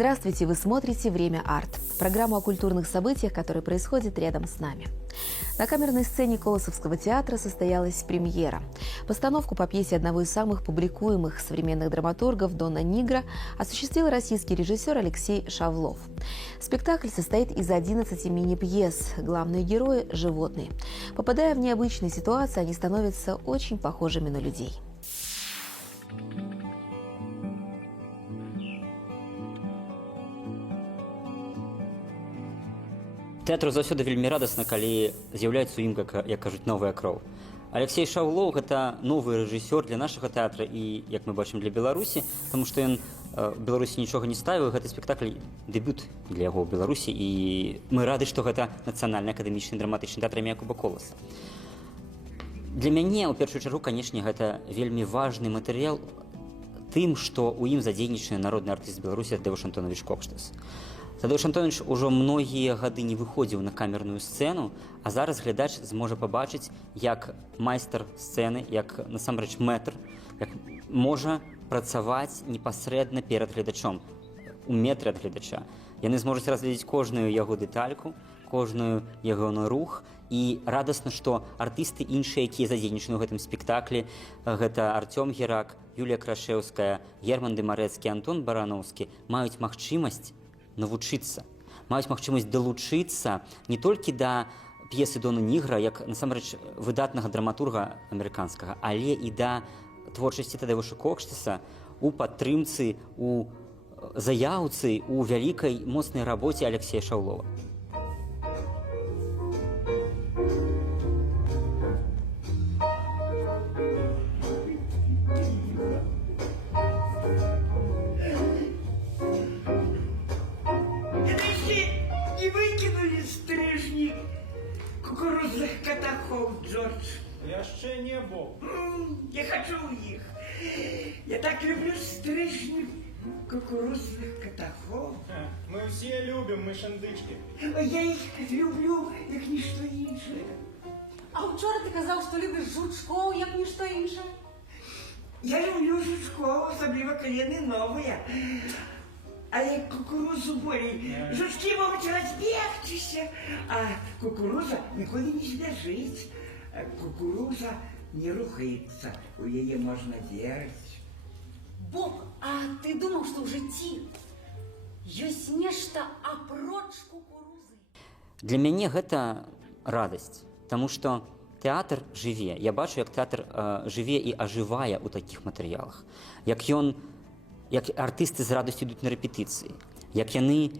Здравствуйте, вы смотрите «Время арт» – программу о культурных событиях, которые происходят рядом с нами. На камерной сцене Колосовского театра состоялась премьера. Постановку по пьесе одного из самых публикуемых современных драматургов Дона Нигро осуществил российский режиссер Алексей Шавлов. Спектакль состоит из 11 мини-пьес. Главные герои – животные. Попадая в необычные ситуации, они становятся очень похожими на людей. Тэатру заўсёды вельмі радасна, калі з'яўляецца ў ім, як кажуць, новая кроў. Алексей Шавлоў – гэта новы рэжысёр для нашага тэатра і, як мы бачым, для Беларусі, таму што ён у Беларусі нічога не ставіў. Гэты спектакль – дэбют для яго ў Беларусі, і мы рады, што гэта нацыянальны акадэмічны драматычны тэатр імя Якуба Коласа. Для мяне, у першую чаргу, канешне, гэта вельмі важны матэрыял тым, што ў ім задзейнічаны народны артыст Беларусі Тадеуш Антонович Кокштас. Тадеуш Антонович ўжо многія гады не выходзіў на камерную сцэну, а зараз глядач зможа пабачыць, як майстар сцэны, як насамрэч мэтр, як можа працаваць непасрэдна перад гледачом, у метры ад гледача. Яны зможуць разгледзець кожную яго дэтальку, кожную ягоны рух, і радасна, што артысты іншыя, якія задзейнічаны ў гэтым спектаклі, гэта Артём Герак, Юлія Крашеўская, Герман Дымарэцкі, Антон Барановскі, маюць магчымасць навучыцца, маюць магчымасць далучыцца не толькі да п'есы Дона Нігра, як насамрэч выдатнага драматурга амерыканскага, але і да творчасці Тадеуша Кокштаса у падтрымцы, у заяўцы, у вялікай моцнай рабоце Алексея Шавлова. Кукурузных катахов, Джордж. Яшчэ не был. Я хочу их. Я так люблю стрижни кукурузных катахов. Мы все любим мышандычки. Я их люблю, як ничто іншае. А вчора ти казав, що любиш жучков, як ніщо інше. Я люблю жучков, особливо колены новые. А як кукурузу болей, жучки могут разбегчися, а кукуруза ніколи не збяжыць. Кукуруза не рухаецца, у яе можна верыць. Боб, а ти думав, що в житті ёсць нешта апроч кукурузы? Для мяне гэта радасць, таму што тэатр жыве. Я бачу, як тэатр жыве і ажывае ў такіх матэрыялах. Як артысты з радасцю ідуць на рэпетыцыі, як яны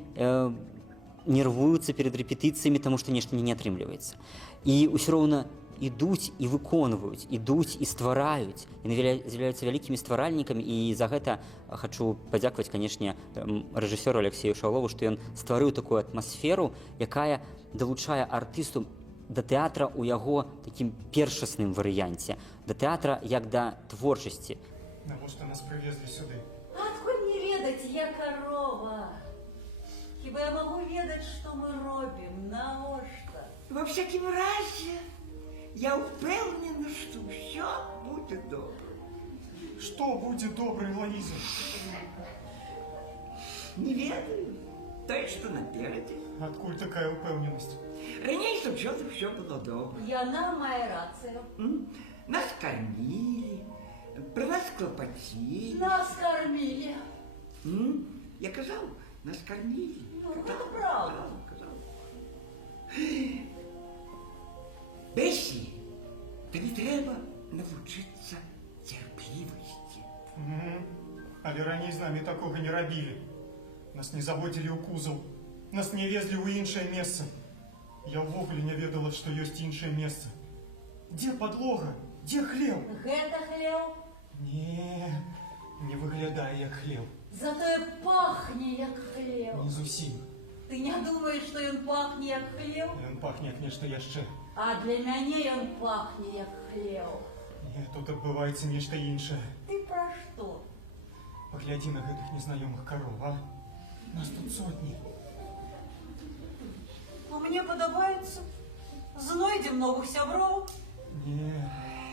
нервуюцца перад рэпетыцыямі, таму што нешта не атрымліваецца. І ўсё роўна ідуць і выконваюць, ідуць і ствараюць. Яны з'яўляюцца вялікімі стваральнікамі, і за гэта хачу падзякаваць, канешне, рэжысёру Алексею Шавлову, што ён стварыў такую атмасферу, якая далучае артысту да тэатра ў яго такім першасным варыянце, да тэатра як да творчасці. Навошта нас прывезлі сюды? Адкуль не ведаць, я корова? Хіба я могу ведаць, што мы робім? Навошта? Во всякім разе, я упэўнена, што ўсё будзе добра. Што будзе добра, Лаіза? Не ведаю. Тое, што наперадзе. Адкуль такая упэўненасць? Раней заўсёды ўсё было добра. Яна мае рацыю. Нас кормили, про нас клопотили. Нас кормили. Я казал, нас кормили. Ну, это правда. Казал. Бесі, тобі треба навчитися терпливости. Але раней з намі такога не рабілі. Нас не заводзілі ў кузаў, нас не везлі ў іншае месца. Я ўвогуле не ведала, што ёсць іншае месца. Дзе падлога? Дзе хлеў? Гэта хлеў? Не выглядае як хлеў. Затое пахне як хлеў. Не зусім. Ты не думаеш, што ён пахне як хлеў? Ён пахне як нешта яшчэ. А для мяне ён пахне як хлеў. Не, тут адбываецца нешта іншае. Ты пра што? Паглядзі на гэтых незнаёмых кароў, а? Нас тут сотні. А мне падабаецца. Знойдзем новых сяброў.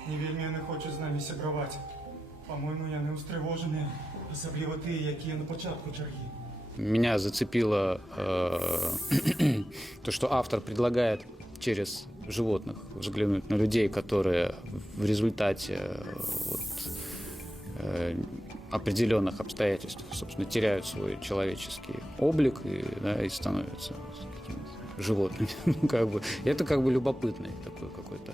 Не вельмі яны хочуць з намі сябраваць. По-мойму, яны ўстрывожаныя, асабліва тыя, якія на пачатку чаргі. Меня зацепило то, что автор предлагает через животных взглянуть на людей, которые в результате определенных обстоятельств, собственно, теряют свой человеческий облик и становятся животными. Это любопытный такой какой-то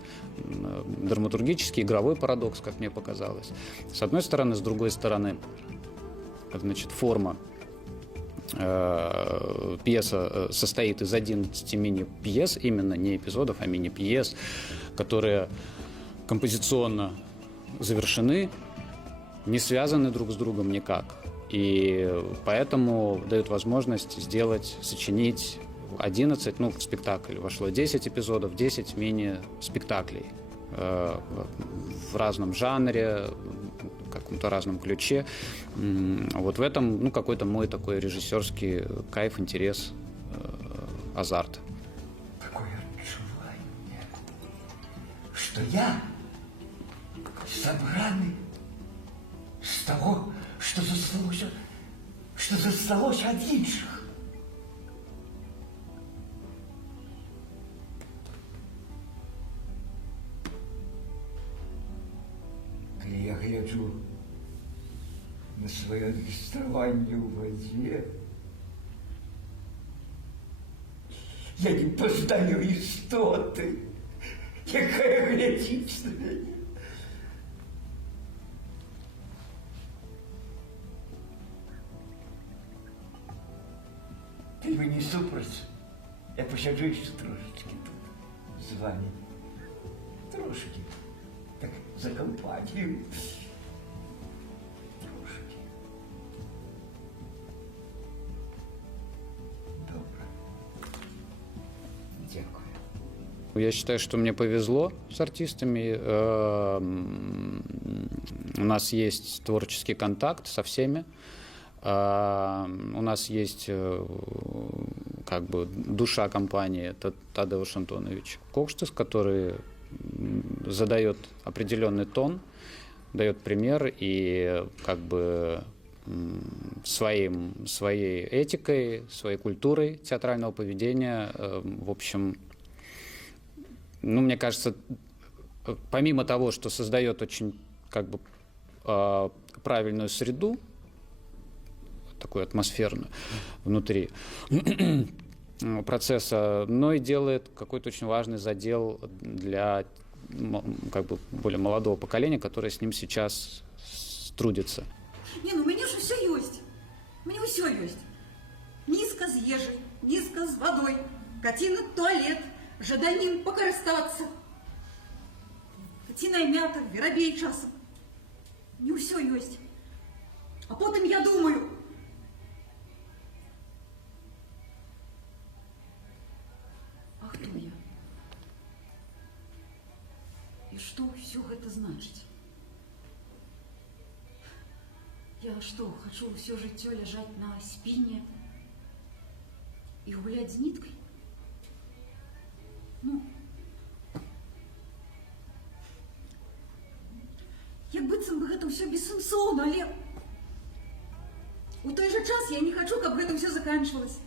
драматургический, игровой парадокс, как мне показалось. С одной стороны, с другой стороны, значит, форма. Пьеса состоит из 11 мини-пьес, именно не эпизодов, а мини-пьес, которые композиционно завершены, не связаны друг с другом никак. И поэтому дают возможность сочинить 11, в спектакль вошло 10 эпизодов, 10 мини-спектаклей в разном жанре, в каком-то разном ключе. Вот в этом, какой-то мой такой режиссерский кайф, интерес, азарт. Такое отчувание, что я собраны з того, що засталося від інших. Коли я гляджу на своє відставання у воді, я не познаю істоти, яка глядить на мене. Ты бы не супротив, я посяджу еще трошечки тут с вами. Трошки. Так за компанию. Трошки. Добре. Дякую. Я считаю, что мне повезло с артистами. У нас есть творческий контакт со всеми. У нас есть душа компании, это Тадеуш Антонович Кокштес, который задает определенный тон, дает пример и своей этикой, своей культурой театрального поведения, в общем, мне кажется, помимо того, что создает очень правильную среду, такую атмосферную внутри процесса, но и делает какой-то очень важный задел для более молодого поколения, которое с ним сейчас трудится. У меня же все есть. У меня все есть. Миска з ежей, миска з водой, котина туалет, жаданием покористаться. Котиная мята, веробей часом. Не все есть. А потом я думаю, кто я? И что все это значит? Я что, хочу все життя лежать на спине и гулять с ниткой? Як быццам бы гэта все бессэнсоўна, але у той же час я не хочу, каб гэта все заканчивалось.